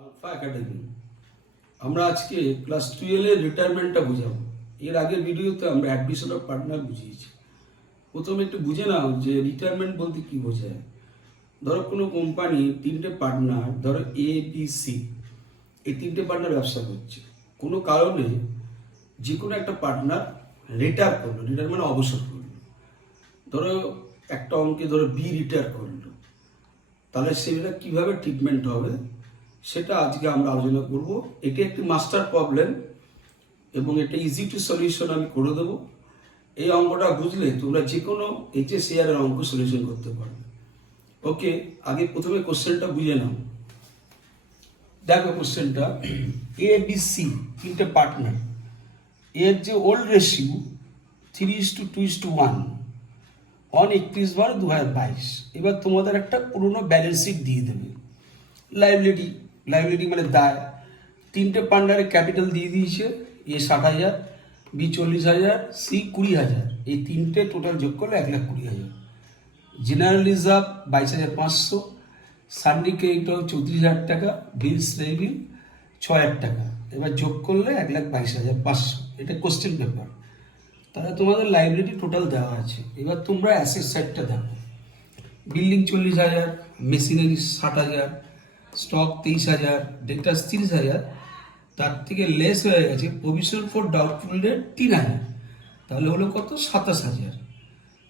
Alpha academy. আমরা আজকে class 12 এর রিটায়ারমেন্টটা বোঝাবো। এর আগের ভিডিওতে আমরা অ্যাডমিশন অফ পার্টনার বুঝিয়েছি। প্রথমে একটু বুঝে নাও যে রিটায়ারমেন্ট বলতে কি বোঝায়। ধরো কোনো কোম্পানি তিনটে পার্টনার, ধরো এ বি সি, এই তিনটে পার্টনার ব্যবসা করছে। কোনো কারণে যে কোনো একটা পার্টনার রিটায়ার করলো, রিটায়ার মানে অবসর করলো। ধরো একটা অঙ্কে ধরো বি রিটায়ার করলো, তাহলে সেটা কীভাবে ট্রিটমেন্ট হবে সেটা আজকে আমরা আলোচনা করব। এটি একটি মাস্টার প্রবলেম এবং এটা ইজি টু সলিউশন আমি করে দেবো। এই অঙ্কটা বুঝলে তোমরা যে কোনো HSCR এর অঙ্ক সলিউশন করতে পারবে। ওকে, আগে প্রথমে কোশ্চেনটা বুঝে নাও। দেখো কোশ্চেনটা, এ বি সি তিনটে পার্টনার, এর যে ওল্ড রেশিও 3:2:1 অন 31/12/2022। এবার তোমাদের একটা পুরোনো ব্যালেন্স শিট দিয়ে দেবে। লাইবিলিটি মানে দায়। তিনটে পার্টনারের ক্যাপিটাল দিয়ে দিয়েছে, এ 60,000, বি 40,000, সি 20,000। এই তিনটে টোটাল যোগ করলে 1,20,000। জেনারেল রিজার্ভ 22,500, সান্ডি ক্রেডিটর 34,000 টাকা, বিলস লেবিল 6,000 টাকা। এবার যোগ করলে 1,22,500। এটা কোশ্চেন পেপার। তাহলে তোমাদের লাইবিলিটি টোটাল দেওয়া আছে। এবার তোমরা অ্যাসেট সাইডটা দেখো। Building 40,000, machinery 60,000, stock 23,000, ডেটার্স 30,000। তার থেকে লেস হয়ে গেছে প্রভিশন ফর ডাউটফুল ডেট 3,000। তাহলে হলো কত? 27,000।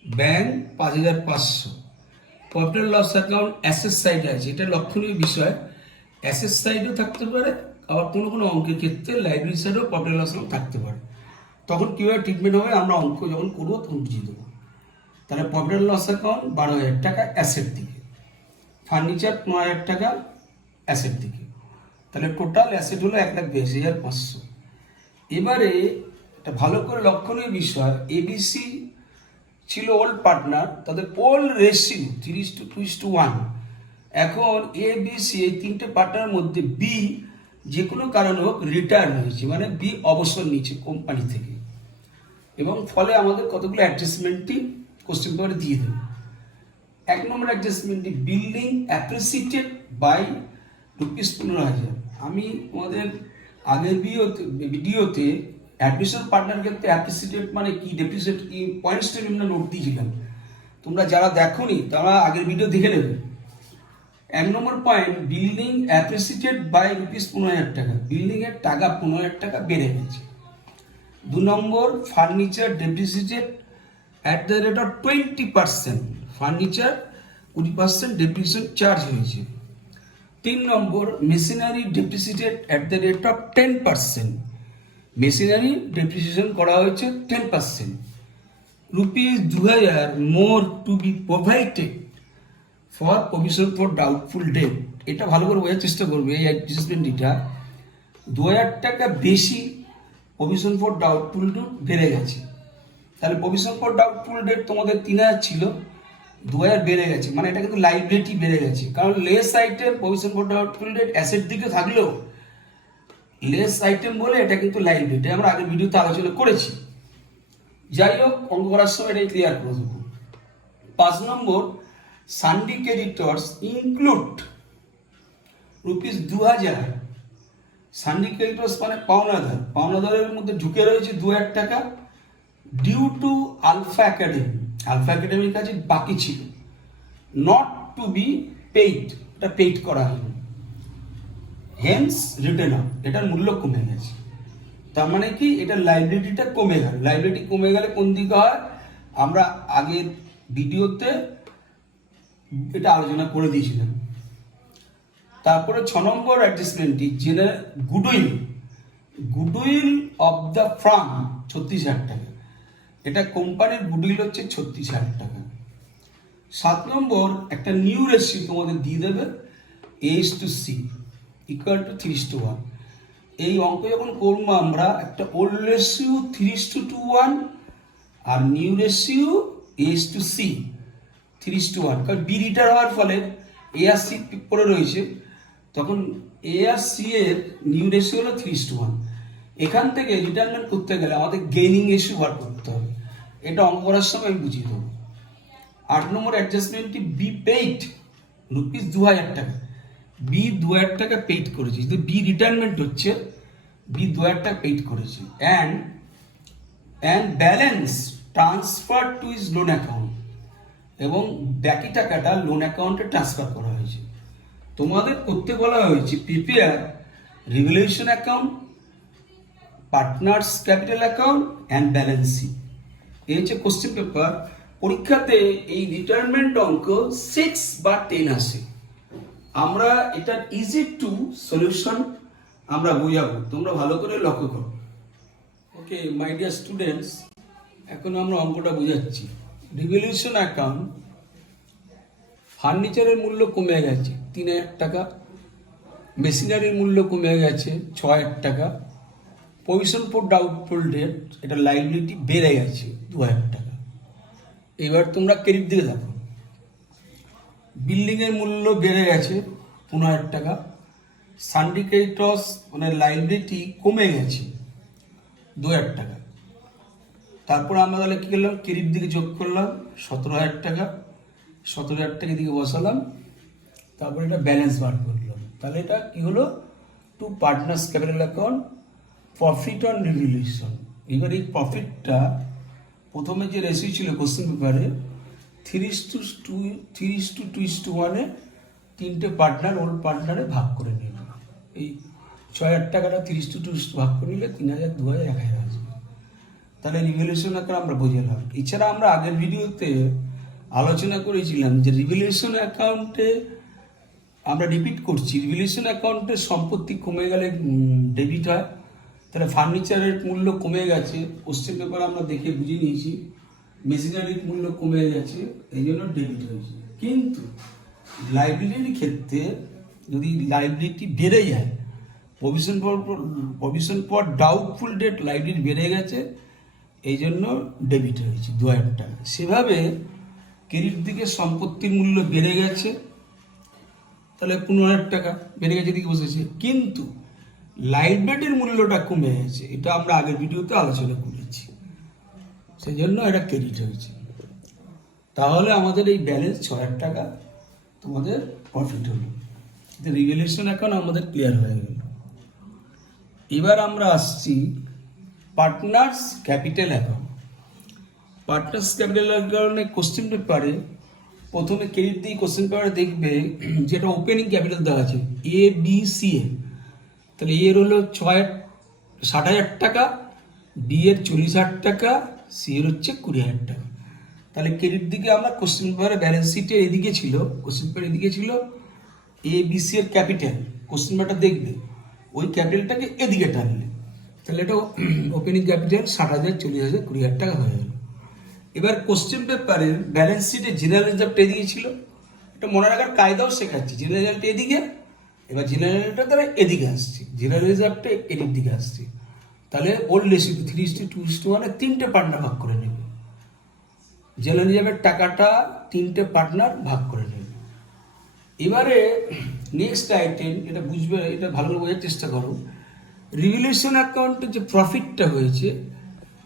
Bank 5,500। Profit loss account asset সাইডে আছে, এটা লক্ষণীয় বিষয়। অ্যাসেট সাইডেও থাকতে পারে, আবার কোনো কোনো অঙ্কের ক্ষেত্রে লাইব্রেরি সাইডেও প্রফিট লস অ্যাকাউন্ট থাকতে পারে। তখন কীভাবে ট্রিটমেন্ট হবে আমরা অঙ্ক যখন করবো তখন বুঝিয়ে দেবো। তাহলে প্রফিট লস অ্যাকাউন্ট 12,000 টাকা অ্যাসেট দিকে, ফার্নিচার 15,000 টাকা অ্যাসেট দিকে। তাহলে টোটাল অ্যাসেট হলো 1,82,500। এবারে একটা ভালো করে লক্ষণীয় বিষয়, এবিসি ছিল ওল্ড পার্টনার, তাদের ওল্ড রেশিও 3:2:1। এখন এ বি সি এই তিনটে পার্টনারের মধ্যে বি যে কোনো কারণে হোক রিটায়ার হয়েছে, মানে বি অবসর নিচ্ছে কোম্পানি থেকে, এবং ফলে আমাদের কতগুলো অ্যাডজাস্টমেন্টই কোশ্চেন পেপারে দিয়ে দেবে। 1 নম্বর অ্যাডজাস্টমেন্টটি, বিল্ডিং অ্যাপ্রিসিয়েটেড বাই ₹15,000। আমি তোমাদের আগের ভিডিওতে অ্যাডমিশন পার্টনার ক্ষেত্রে অ্যাপ্রিসিয়েটেড মানে কি, ডেপ্রিসিয়েট কি, পয়েন্টসটা বিভিন্ন নোট দিয়েছিলাম। তোমরা যারা দেখোনি তারা আগের ভিডিও দেখে নেবে। 1 number point, building appreciated by ₹15,000 টাকা, বিল্ডিংয়ের টাকা 15,000 টাকা বেড়ে গেছে। 2 number, furniture depreciated at the rate of 20%, furniture 20% depreciation charge হয়েছে। 3 number, machinery depreciated at the rate of 10%, machinery depreciation করা হয়েছে 10%। ₹2,000 more to be provided for provision for doubtful debt. এটা ভালো করে বোঝার চেষ্টা করবে। এই অ্যাডজাস্টমেন্টটা 2,000 টাকা বেশি প্রভিশন ফর ডাউটফুল ডেট বেড়ে গেছে। তাহলে প্রভিশন ফর ডাউটফুল ডেট তোমাদের 3,000 ছিল, 2,000 বেড়ে গেছে, মানে এটা কিন্তু লাইবিলিটি বেড়ে গেছে। কারণ less item provision for doubtful debt asset দিকে থাকলেও লেস আইটেম বলে এটা কিন্তু লাইবিলিটি, আমরা আগের ভিডিওতে আলোচনা করেছি। যাই হোক, অঙ্ক করার সময় এটাই ক্লিয়ার করে দেবো। 5 number, sundry creditors include ₹2,000। Sundry creditors মানে পাওনাদার, পাওনাদারের মধ্যে ঢুকে রয়েছে 2,000 টাকা due to Alpha Academy, Alpha একাডেমির কাছে বাকি ছিল, নট টু বি পেইড, এটা পেইড করা হয়নি, হেন্স রিটেন অফ, এটার মূল্য কমে গেছে। তার মানে কি, এটা লাইবিলিটিটা কমে গেল। লাইবিলিটি কমে গেলে কোন দিকে হয় আমরা আগের ভিডিওতে এটা আলোচনা করে দিয়েছিলাম। তারপরে 6 নম্বর অ্যাডজাস্টমেন্টটি, গুডউইল অফ দ্য ফার্ম 36,000 টাকা, এটা কোম্পানির গুডউইল হচ্ছে 36,000 টাকা। 7 নম্বর, একটা নিউ রেশিও তোমাদের দিয়ে দেবে, A/C ইকুয়াল টু 3:1। এই অঙ্ক যখন করবো আমরা, একটা ওল্ড রেশিও 3:1 আর নিউ রেশিও A/C 3:1। কারণ বি রিটায়ার হওয়ার ফলে এ আর সি পড়ে রয়েছে, তখন এ আর সি এর নিউ রেশিও হলো 3:1। এখান থেকে রিটায়ারমেন্ট করতে গেলে আমাদের গেইনিং রেশিও বার করতে হবে। এটা অঙ্ক করার সময় আমি বুঝিয়ে দেবো। 8 নম্বর অ্যাডজাস্টমেন্টটি, বি পেইড ₹2,000 টাকা, বি 2,000 টাকা পেইড করেছে, যদি বি রিটায়ারমেন্ট হচ্ছে, বি 2,000 টাকা পেইড করেছে, and balance transfer to is loan account, এবং বাকি টাকাটা লোন অ্যাকাউন্টে ট্রান্সফার করা হয়েছে। তোমাদের করতে বলা হয়েছে prepare revaluation account, partners capital account and balance sheet. এই হচ্ছে কোশ্চেন পেপার। পরীক্ষাতে এই রিটায়ারমেন্ট অঙ্ক 6 বা 10 আসে। আমরা এটার ইজি টু সলিউশন আমরা বোঝাবো, তোমরা ভালো করে লক্ষ্য করো। ওকে মাই ডিয়ার স্টুডেন্টস, এখন আমরা অঙ্কটা বোঝাচ্ছি। রিভ্যালুয়েশন অ্যাকাউন্ট, ফার্নিচারের মূল্য কমে গেছে 3,000 টাকা, মেশিনারির মূল্য কমে গেছে 6,000 টাকা, প্রভিশন ফর ডাউটফুল ডেট, এটা লাইবিলিটি বেড়ে গেছে 2,000 টাকা। এবার তোমরা ক্রেডিট দিকে দেখো, বিল্ডিংয়ের মূল্য বেড়ে গেছে 15,000 টাকা, সান্ডিকেটস মানে লাইবিলিটি কমে গেছে 2,000 টাকা। তারপর আমরা তাহলে কী করলাম, ক্রেডিট দিকে যোগ করলাম 17,000 টাকা, 17,000 টাকা দিকে বসালাম, তারপর এটা ব্যালেন্স বার করলাম। তাহলে এটা কি হলো, two partners capital account, profit on revaluation. এবার এই প্রফিটটা প্রথমে যে রেশিও ছিল কোশ্চেন পেপারে 3:2:1-এ তিনটে পার্টনার ওল্ড পার্টনারে ভাগ করে নিল। এই 6,000 টাকাটা 3:2 ভাগ করে নিলে 3,000, 2,000, 1,000 আসবে। তাহলে রিভ্যালুয়েশন অ্যাকাউন্ট আমরা বুঝলাম। এছাড়া আমরা আগের ভিডিওতে আলোচনা করেছিলাম যে রিভ্যালুয়েশন অ্যাকাউন্টে, আমরা রিপিট করছি, রিভ্যালুয়েশন অ্যাকাউন্টে সম্পত্তি কমে গেলে ডেবিট হয়। তাহলে ফার্নিচারের মূল্য কমে গেছে, কোশ্চেন পেপার আমরা দেখে বুঝে নিয়েছি, মেশিনারির মূল্য কমে গেছে, এই জন্য ডেবিট হয়েছে। কিন্তু লাইবিলিটির ক্ষেত্রে যদি লাইবিলিটি বেড়ে যায়, provision for doubtful debt liability বেড়ে গেছে, এই জন্য ডেবিট হয়েছে 2,000 টাকা। সেভাবে ক্রেডিট দিকে সম্পত্তির মূল্য বেড়ে গেছে, তাহলে 15,000 টাকা বেড়ে গেছে দিকে বসেছে, কিন্তু লাইবিলিটির মূল্যটা কমে গেছে, এটা আমরা আগের ভিডিওতে আলোচনা করেছি, সেই জন্য এটা ক্রেডিট হয়েছে। তাহলে আমাদের এই ব্যালেন্স 6,000 টাকা তোমাদের প্রফিট হলো। রিভ্যালুয়েশন অ্যাকাউন্ট আমাদের ক্লিয়ার হয়ে গেল। এবার আমরা আসছি partners capital account. Partners capital অ্যাকাউন্টে কোশ্চেন পেপারে প্রথমে ক্রেডিট দিয়ে কোশ্চেন পেপারে দেখবে যেটা ওপেনিং ক্যাপিটাল দেওয়া আছে ABC। তাহলে এর হলো 60,000 টাকা, বি এর 40,000 টাকা, সি এর হচ্ছে 20,000 টাকা। তাহলে ক্রেডিট দিকে আমরা কোশ্চেন পেপারে ব্যালেন্স শিটের এদিকে ছিল, কোশ্চেন পেপার এদিকে ছিল ABC এর ক্যাপিটাল, কোশ্চেন পেপারটা দেখবে ওই ক্যাপিটালটাকে এদিকে টানলে, তাহলে এটা ওপেনিং ক্যাপিটাল 60,000, 40,000, 20,000 টাকা হয়ে গেল। এবার কোশ্চেন পেপারের ব্যালেন্স শিটে জেনারেল রিজার্ভটা এদিকে ছিল, এটা মনে রাখার কায়দাও শেখাচ্ছি। জেনারেল রিজার্ভটা এদিকে, এবার জেনারেলটা তারা এদিকে আসছে, জেনারেল রিজার্ভটা এদিক দিকে আসছে। তাহলে ওল্ড রেশিও 3:2:1 তিনটে পার্টনার ভাগ করে নেবে, জেনারেল রিজার্ভের টাকাটা তিনটে পার্টনার ভাগ করে নেবে। এবারে নেক্সট আইটেম, এটা বুঝবে, এটা ভালো করে বোঝার চেষ্টা করো। রিভ্যালুয়েশন অ্যাকাউন্টে যে প্রফিটটা হয়েছে,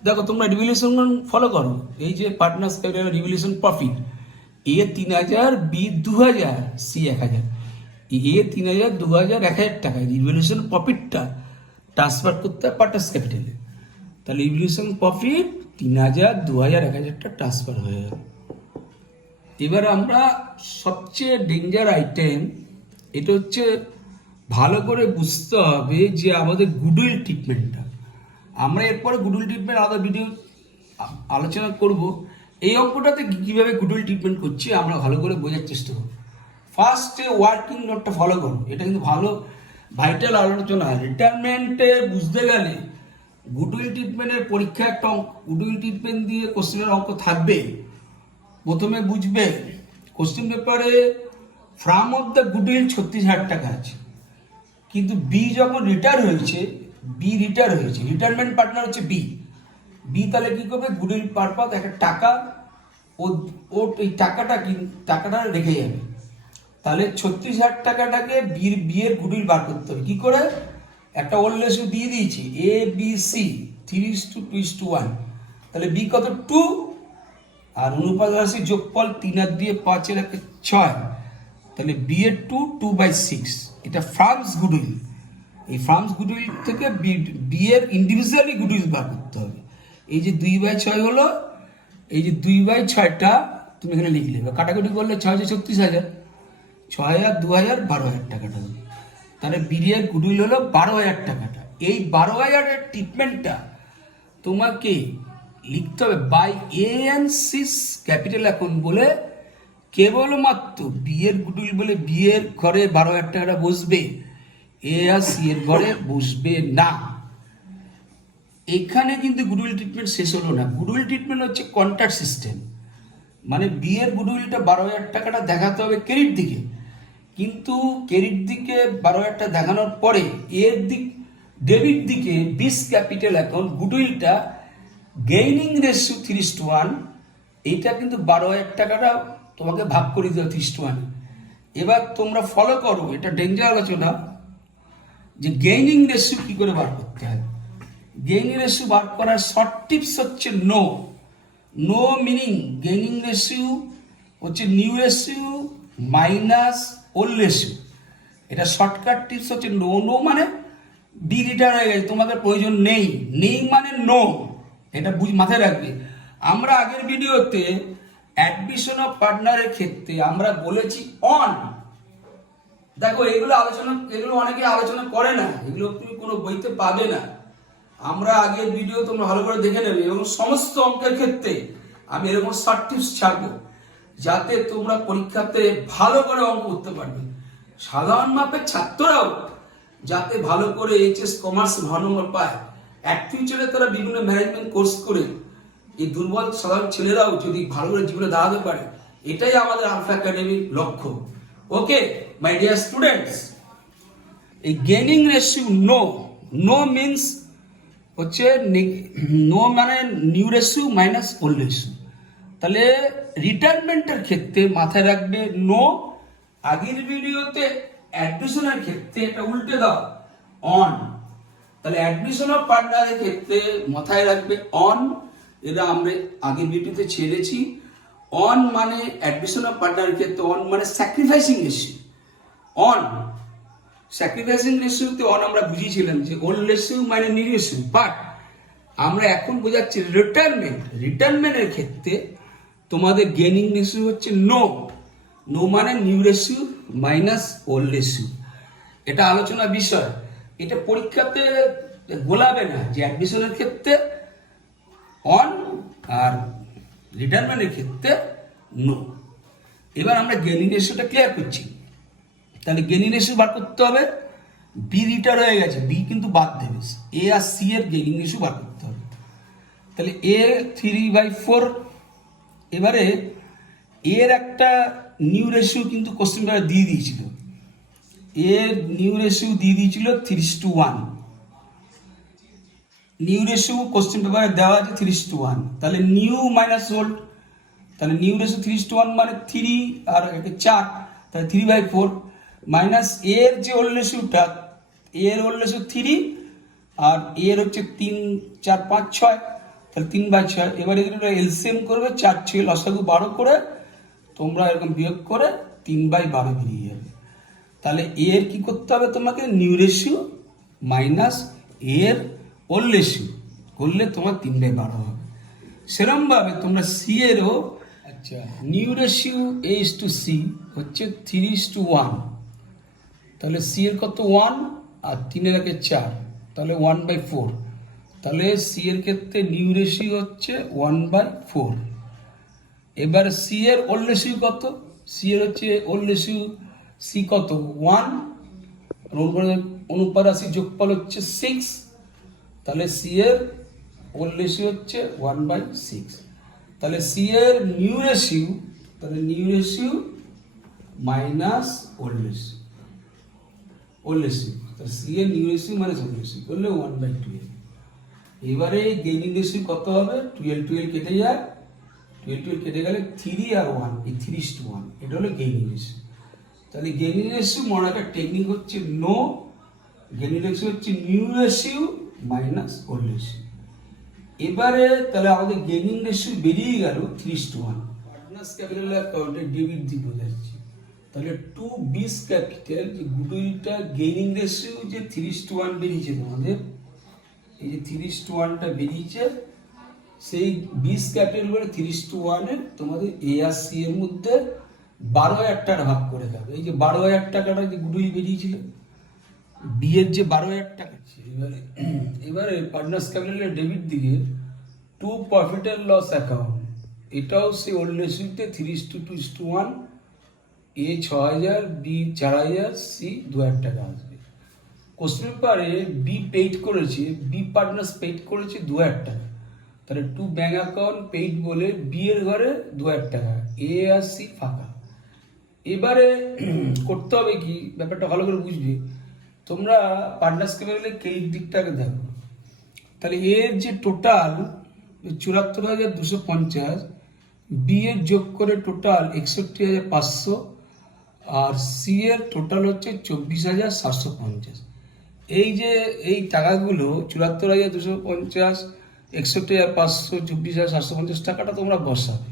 দেখো তোমরা রিভ্যালুয়েশন ফলো করো, এই যে পার্টনার্স ক্যাপিটাল রিভ্যালুয়েশন প্রফিট, এ 3,000, বি 2,000, সি 1,000, এ 3,000, 2,000, 1,000 টাকা রিভ্যালুয়েশন প্রফিটটা ট্রান্সফার করতে হয় পার্টনার্স ক্যাপিটালে। তাহলে রিভ্যালুয়েশন প্রফিট 3,000, 2,000, 1,000 টাকা ট্রান্সফার হয়ে গেল। এবার আমরা সবচেয়ে ডেঞ্জার আইটেম, এটা হচ্ছে ভালো করে বুঝতে হবে যে আমাদের গুডউইল ট্রিটমেন্টটা, আমরা এরপরে গুডউইল ট্রিটমেন্ট আলাদা ভিডিও আলোচনা করব। এই অঙ্কটাতে কীভাবে গুডউইল ট্রিটমেন্ট করছি আমরা ভালো করে বোঝার চেষ্টা করব। ফার্স্টে ওয়ার্কিং নোটটা ফলো করুন, এটা কিন্তু ভালো ভাইটাল আলোচনা। রিটায়ারমেন্টে বুঝতে গেলে গুডউইল ট্রিটমেন্টের পরীক্ষা একটা গুডউইল ট্রিটমেন্ট দিয়ে কোশ্চেনের অঙ্ক থাকবে। প্রথমে বুঝবে কোশ্চেন পেপারে ফ্রাম অফ দ্য গুডউইল 36,000 টাকা আছে, কিন্তু বি যখন রিটায়ার হয়েছে, রিটায়ারমেন্ট পার্টনার হচ্ছে বি তাহলে কি করবে, গুডউইল পারপাস একটা টাকা ও এই টাকাটা রেখে যাবে। তাহলে 36,000 টাকাটাকে বি এর গুডউইল বার করতে হবে কি করে, একটা ওল্ড রেশিও দিয়ে দিয়েছি ABC 3:2:1, তাহলে বি কত 2, আর অনুপাত রাশি যোগফল 3 আর 2 5 এর 6, তাহলে বি এর 2/6, এটা ফার্মস গুডউইল। এই ফার্মস গুডউইল থেকে বি এর ইন্ডিভিজুয়ালি গুডউইল বার করতে হবে। এই যে 2/6 হলো, এই যে 2/6টা তুমি এখানে লিখলে, বা কাটাকুটি করলে 636,000, 6,000, 2,000, 12,000 টাকাটা হবে। তাহলে বি এর গুডউইল হলো 12,000 টাকাটা। এই 12,000-এর ট্রিটমেন্টটা তোমাকে লিখতে হবে by A and C's capital account বলে, কেবলমাত্র বি এর গুডউইল বলে বি এর ঘরে 12,000 টাকাটা বসবে, এ আর সি এর ঘরে বসবে না। এখানে কিন্তু গুডউইল ট্রিটমেন্ট শেষ হলো না। গুডউইল ট্রিটমেন্ট হচ্ছে কন্ট্রাক্ট সিস্টেম, মানে বি এর গুডউইলটা 12,000 টাকাটা দেখাতে হবে ক্রেডিট দিকে, কিন্তু ক্রেডিট দিকে 12,000 টাকা দেখানোর পরে এর দিক ডেবিট দিকে বিস ক্যাপিটাল অ্যাকাউন্ট গুডউইলটা গেইনিং রেশিও 3:1, এইটা কিন্তু 12,000 টাকাটা তোমাকে ভাগ করে দিতে হবে 3:1। এবার তোমরা ফলো করো, এটা ডেঞ্জার আলোচনা, যে গেইনিং রেশিও কি করে বার করতে হয়। গেইনিং রেশিও বার করার শর্ট টিপস হচ্ছে no. No meaning gaining ratio হচ্ছে new ratio minus old ratio. এটা শর্টকাট টিপস হচ্ছে নো। নো মানে বি রিটার্ন হয়ে গেছে, তোমাদের প্রয়োজন নেই। নেই মানে নো, এটা মাথায় রাখবে। আমরা আগের ভিডিওতে অ্যাডমিশন অফ পার্টনারের ক্ষেত্রে আমরা বলেছি অন। দেখো এগুলো অনেকে আলোচনা করে না, এগুলো তুমি কোনো বইতে পাবে না। আমরা আগের ভিডিও তোমরা ভালো করে দেখে নেবে, এবং সমস্ত অঙ্কের ক্ষেত্রে আমি এরকম শর্ট টিপস ছাড়বো, যাতে তোমরা পরীক্ষাতে ভালো করে অঙ্ক করতে পারবে। সাধারণ মাপের ছাত্ররাও যাতে ভালো করে এইচএস কমার্স ভালো নম্বর পায়, এক ফিউচারে তারা বিভিন্ন ম্যানেজমেন্ট কোর্স করে এই দুর্বল সাধারণ ছেলেরাও যদি ভালো করে জীবনে দাঁড়াতে পারে, এটাই আমাদের আলফা একাডেমির লক্ষ্য। ওকে মাই ডিয়ার স্টুডেন্টস, এই gaining ratio no, no means হচ্ছে নো মানে new ratio minus old ratio. তাহলে রিটায়ারমেন্টের ক্ষেত্রে মাথায় রাখবে নো। আগের ভিডিওতে অ্যাডমিশনের ক্ষেত্রে এটা উল্টে দাও অন। তাহলে অ্যাডমিশন অফ পার্টনারের ক্ষেত্রে মাথায় রাখবে অন, এটা আমরা আগের ভিডিওতে ছেড়েছি। অন মানে অ্যাডমিশন অফ পার্টনারের ক্ষেত্রে অন মানে স্যাক্রিফাইসিং রেশিও। অন স্যাক্রিফাইসিং রেশিওতে অন আমরা বুঝিয়েছিলাম যে ওল্ড রেশিও মানে নিউ রেশিও, বাট আমরা এখন বোঝাচ্ছি রিটায়ারমেন্টের ক্ষেত্রে তোমাদের গেইনিং রেশিও হচ্ছে নো। নো মানে new ratio minus old ratio. এটা আলোচনা বিষয়, এটা পরীক্ষাতে গোলাবে না যে অ্যাডমিশনের ক্ষেত্রে অন আর রিটায়ারমেন্টের ক্ষেত্রে নো। এবার আমরা গেইনিং রেশিওটা ক্লিয়ার করছি। তাহলে গেইনিং রেশিও বার করতে হবে, বি রিটায়ার হয়ে গেছে, বি কিন্তু বাদ দেবে, এ আর সি এর গেইনিং রেশিও বার করতে হবে। তাহলে এ 3/4। এবারে এর একটা নিউ রেশিও কিন্তু কোশ্চেন পেপারে দিয়ে দিয়েছিল, এর নিউ রেশিও দিয়ে দিয়েছিল 3:1। নিউ রেশিও কোশ্চেন পেপারে দেওয়া আছে 3:1। তাহলে নিউ মাইনাস ওল্ড, তাহলে নিউ রেশিও 3:1 মানে 3 আর 4, তাহলে 3/4 মাইনাস এর যে ওল্ড রেশিওটা, এর ওল্ড রেশিও 3 আর এর হচ্ছে 3, 4, 5, 6, তাহলে 3/6। এবার এগুলো এলসিএম করবে, 4, 6 লসাগু 12 করে তোমরা এরকম বিয়োগ করে 3/12 বেরিয়ে যাবে। তাহলে এর কি করতে হবে, তোমাকে নিউ রেশিও মাইনাস এর ওল্ড রেশিও করলে তোমার 3/12 হবে। সেরকমভাবে তোমরা সি এরও, আচ্ছা নিউ রেশিও A/C হচ্ছে 3:1, তাহলে সি এর কত 1 আর 3 এর 4, তাহলে 1/4। তাহলে সি এর ক্ষেত্রে নিউ রেশিও হচ্ছে 1/4। এবার সি এর ওল্ড রেশিও কত, সি এর হচ্ছে ওল্ড রেশিও সি কত 1, অনুপাত যোগফল হচ্ছে 6, তাহলে সি এর ওল্ড রেশিও হচ্ছে 1/6। তাহলে সি এর নিউ রেশিও, তাহলে new ratio minus old ratio, তাহলে সি এর new ratio minus old ratio করলে 1/12। এবারে গেইনিং রেশিও কত হবে, 12 কেটে যায়, 12 কেটে গেলে 3 আর 1, এই 3:1, এটা হলো গেইনিং রেশিও। তাহলে গেইনিং রেশিও মনে রাখার টেকনিক হচ্ছে নো, গেইনিং রেশিও হচ্ছে new ratio minus old ratio. এবারে তাহলে আমাদের গেইনিং রেশিও বেরিয়ে গেল 3:1। পার্টনার্স ক্যাপিটাল অ্যাকাউন্টে ডেবিট দিয়ে বোঝাচ্ছি, তাহলে টু বিস ক্যাপিটাল যে গুডউইলটা গেইনিং রেশিও যে 3:1 বেরিয়েছে তোমাদের, এই যে 3:1টা বেরিয়েছে, সেই বিস ক্যাপিটাল বলে 3:1 তোমাদের এ আর সি এর মধ্যে 12,000 টাকা ভাগ করে দেবে। এই যে 12,000 টাকাটা যে গুডউইল বেরিয়েছিল, বি এর যে 12,000 টাকা ছিল, এবারে পার্টনার্স ক্যাপিটালের ডেবিট দিকে to profit and loss account, এটাও সেই ওল্ড রেশিওতে 3:2:1, এ 6,000, বি 4,000, সি 2,000 টাকা আসবে। কোশ্চেন পেপারে বি পেইড করেছে, বি পার্টনার্স পেইড করেছে 2,000 টাকা, তাহলে টু ব্যাঙ্ক অ্যাকাউন্ট পেইড বলে বি এর ঘরে 2,000 টাকা, এ আর সি ফাঁকা। এবারে করতে হবে কি, ব্যাপারটা ভালো করে বুঝবে তোমরা, পার্টনার্স ক্যাপিটালের ক্রেডিট দিকটাকে দেখো। তাহলে এর যে টোটাল 74,250, বি এর যোগ করে টোটাল 61,500, আর সি এর টোটাল হচ্ছে 24,750। এই যে এই টাকাগুলো 74,250, 61,500, 24,750 টাকাটা তোমরা বসাবে।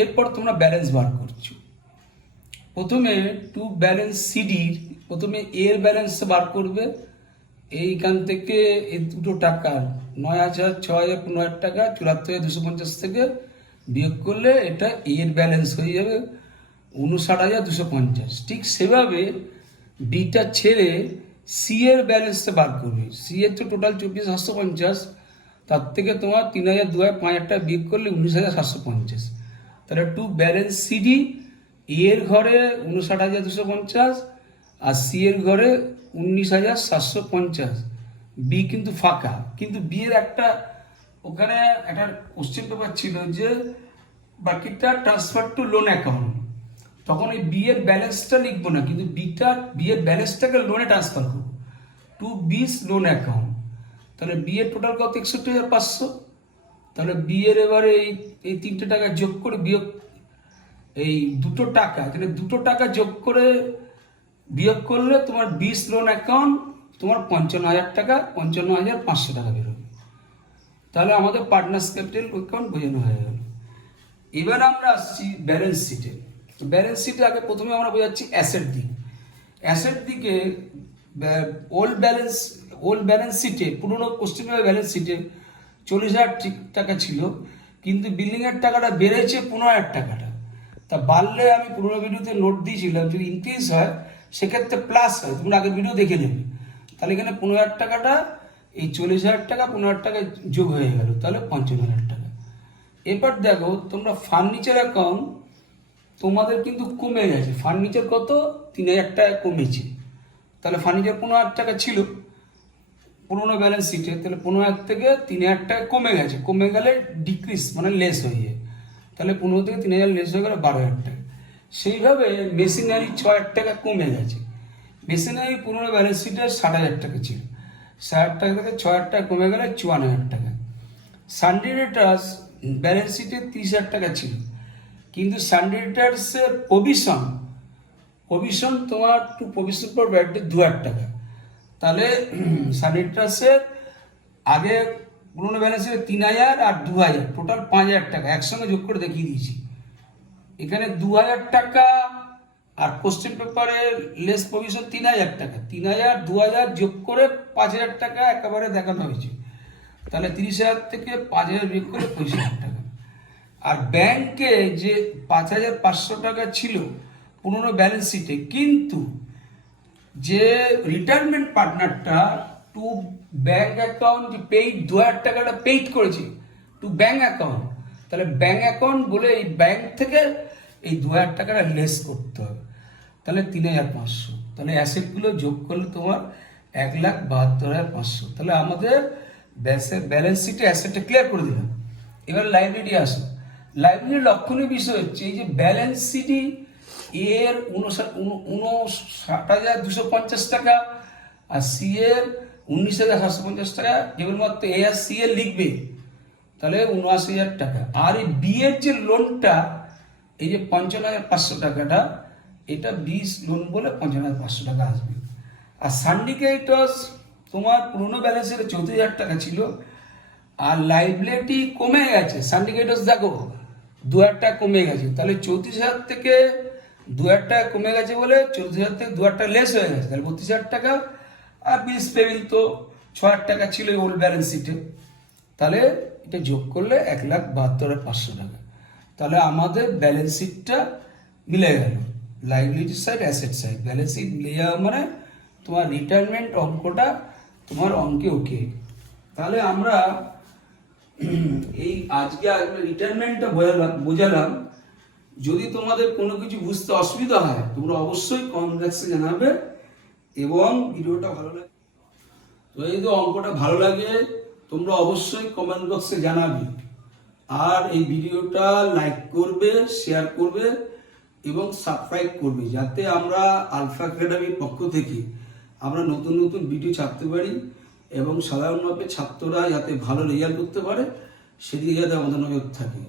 এরপর তোমরা ব্যালেন্স বার করছো। প্রথমে টু ব্যালেন্স সিডির প্রথমে এর ব্যালেন্স বার করবে। এইখান থেকে এই দুটো টাকা 9,000, 6,000, 15,000 টাকা 74,250 থেকে বিয়োগ করলে এটা এর ব্যালেন্স হয়ে যাবে 59,250। ঠিক সেভাবে বিটা ছেড়ে সি এর ব্যালেন্সটা বার করবে। সি এর তো টোটাল 24,750, তার থেকে তোমার 3,200, 5,000 টাকা বিয়োগ করলে 19,750। তাহলে টু ব্যালেন্স সিডি এর ঘরে 59,250 আর সি এর ঘরে 19,750। বি কিন্তু ফাঁকা, কিন্তু বি এর একটা ওখানে একটা কোশ্চেন পেপার ছিল যে বাকিটা ট্রান্সফার টু লোন অ্যাকাউন্ট, তখন এই বি এর ব্যালেন্সটা লিখবো না, কিন্তু বি এর ব্যালেন্সটাকে লোনে ট্রান্সফার করবো, টু বিস লোন অ্যাকাউন্ট। তাহলে বি এর টোটাল কত? 61,500। তাহলে বি এর এবারে এই 3টে টাকা যোগ করে বিয়োগ, এই দুটো টাকা, তাহলে দুটো টাকা যোগ করে বিয়োগ করলে তোমার 20 লোন অ্যাকাউন্ট তোমার 55,000 টাকা, 55,500 টাকা বেরোবে। তাহলে আমাদের পার্টনার্স ক্যাপিটাল অ্যাকাউন্ট বোঝানো হয়ে গেল। এবার আমরা আসছি ব্যালেন্স শিটে। ব্যালেন্স শিটে আগে প্রথমে আমরা বোঝাচ্ছি অ্যাসেট দিক। অ্যাসেট দিকে ওল্ড ব্যালেন্স শিটে, পুরোনো কোশ্চেন পেপার ব্যালেন্স শিটে 40,000 টাকা ছিল, কিন্তু বিল্ডিংয়ের টাকাটা বেড়েছে 15,000 টাকাটা। তা বাড়লে আমি পুরোনো ভিডিওতে নোট দিয়েছিলাম যদি ইনক্রিজ হয় সেক্ষেত্রে প্লাস হয়, তোমরা আগের ভিডিও দেখে নেবে। তাহলে এখানে 15,000 টাকাটা এই 40,000 টাকা 15,000 টাকা যোগ হয়ে গেল, তাহলে 55,000 টাকা। এবার দেখো তোমরা ফার্নিচার অ্যাকাউন্ট তোমাদের কিন্তু কমে গেছে। ফার্নিচার কত? 3,000 টাকা কমেছে। তাহলে ফার্নিচার 15,000 টাকা ছিল পুরোনো ব্যালেন্স শিটে, তাহলে 15,000 থেকে 3,000 টাকা কমে গেছে। কমে গেলে ডিক্রিজ মানে লেস হয়ে যায়, তাহলে 15 থেকে 3,000 লেস হয়ে গেলে 12,000 টাকা। সেইভাবে মেশিনারি 6,000 টাকা কমে গেছে। মেশিনারি পুরোনো ব্যালেন্স শিটে 60,000 টাকা ছিল, 60,000 টাকা থেকে 6,000 টাকা কমে গেলে 54,000 টাকা। সানডে ডেটার্স ব্যালেন্স শিটে 30,000 টাকা ছিল, কিন্তু সানডে ডেটার্সের প্রভিশন তোমার to provision for bad debt 2,000 টাকা। তাহলে সানডে ডেটার্সের আগে পুরোনো ব্যালেন্সে 3,000 আর 2,000 টোটাল 5,000 টাকা একসঙ্গে যোগ করে দেখিয়ে দিয়েছি। এখানে 2,000 টাকা আর কোশ্চেন পেপারে লেস প্রভিশন 3,000 টাকা, 3,000 2,000 যোগ করে 5,000 টাকা একেবারে দেখানো হয়েছে। তাহলে 30,000 থেকে 5,000 বিয়োগ করে 25,000 টাকা। আর ব্যাংকে যে 5,500 টাকা ছিল পুরোনো ব্যালেন্স শিটে, কিন্তু যে রিটায়ারমেন্ট পার্টনারটা টু ব্যাংক অ্যাকাউন্ট যে পেইড 2,000 টাকাটা পেইড করেছে টু ব্যাংক অ্যাকাউন্ট, তাহলে ব্যাংক অ্যাকাউন্ট বলে এই ব্যাংক থেকে এই 2,000 টাকাটা লেস করতে হবে, তাহলে 3,500। তাহলে অ্যাসেটগুলো যোগ করলে তোমার 1,72,500। তাহলে আমাদের ব্যালেন্স শিটে অ্যাসেটটা ক্লিয়ার করে দিলাম। এবার লাইব্রেরি আসো। লাইব্রেরির লক্ষণীয় বিষয় হচ্ছে এই যে ব্যালেন্স শিটে এর 59,250 টাকা আর সি এর 19,750 টাকা, কেবলমাত্র এ আর সি এর লিখবে, তাহলে 79,000 টাকা। আর এই বি এর যে লোনটা এই যে 55,500 টাকাটা, এটা 20 লোন বলে 55,500 টাকা আসবে। আর সান্ডিকেটস তোমার পুরোনো ব্যালেন্সের 34,000 টাকা ছিল, আর লাইবিলিটি কমে গেছে। সান্ডিকেটস দেখো 2,000 টাকা কমে গেছে, তাহলে 34,000 থেকে 2,000 টাকা কমে গেছে বলে 34,000 থেকে 2,000 টাকা লেস হয়ে গেছে, তাহলে 32,000 টাকা। আর বিলস পেবিল তো 6,000 টাকা ছিল ওল্ড ব্যালেন্স শিটে, তাহলে এটা যোগ করলে 1,72,500 টাকা। তাহলে আমাদের ব্যালেন্স শিটটা মিলে গেল, liability side asset side balance sheet মিলে যাওয়া মানে তোমার রিটায়ারমেন্ট অঙ্কটা তোমার অঙ্কে ওকে। তাহলে আমরা এই আজকে রিটায়ারমেন্টটা বোঝালাম। যদি তোমাদের কোনো কিছু বুঝতে অসুবিধা হয় তোমরা অবশ্যই কমেন্ট বক্সে জানাবে, এবং ভিডিওটা ভালো লাগে তো এই যে অঙ্কটা ভালো লাগে তোমরা অবশ্যই কমেন্ট বক্সে জানাবে। আর এই ভিডিওটা লাইক করবে, শেয়ার করবে এবং সাবস্ক্রাইব করবে, যাতে আমরা আলফা একাডেমির পক্ষ থেকে আমরা নতুন নতুন ভিডিও ছাড়তে পারি এবং সাধারণভাবে ছাত্ররা যাতে ভালো রেজাল্ট করতে পারে সেদিকে যাতে আমাদের নজর থাকে।